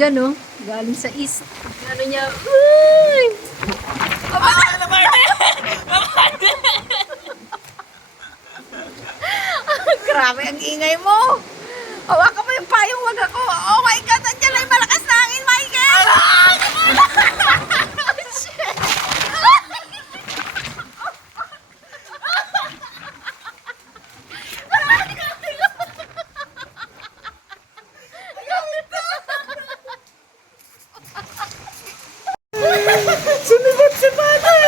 dyan, oh. Galing sa east. Ano niya? Uy! Grabe ang ingay mo. Hawakan mo yung payong, wag ako. Oh my God, nandiyan lang yung malakas na hangin, Michael! Shit! Sumibot si Pate!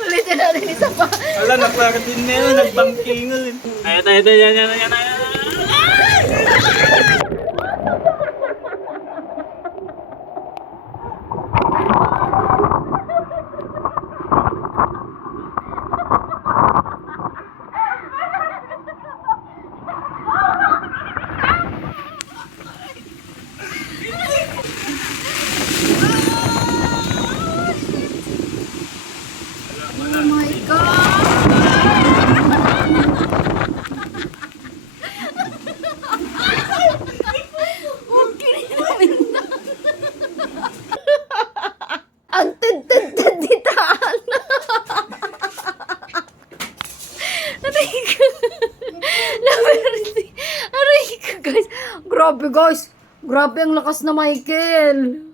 Ulitin natin isa pa. Wala, napratin na yun, nagbangkil nga rin. Ayun, yan. Oh my God! Okay namin na. Ang tintintin di taan. Aray ka. Aray ka, guys. Grabe, guys. Grabe ang lakas na Michael.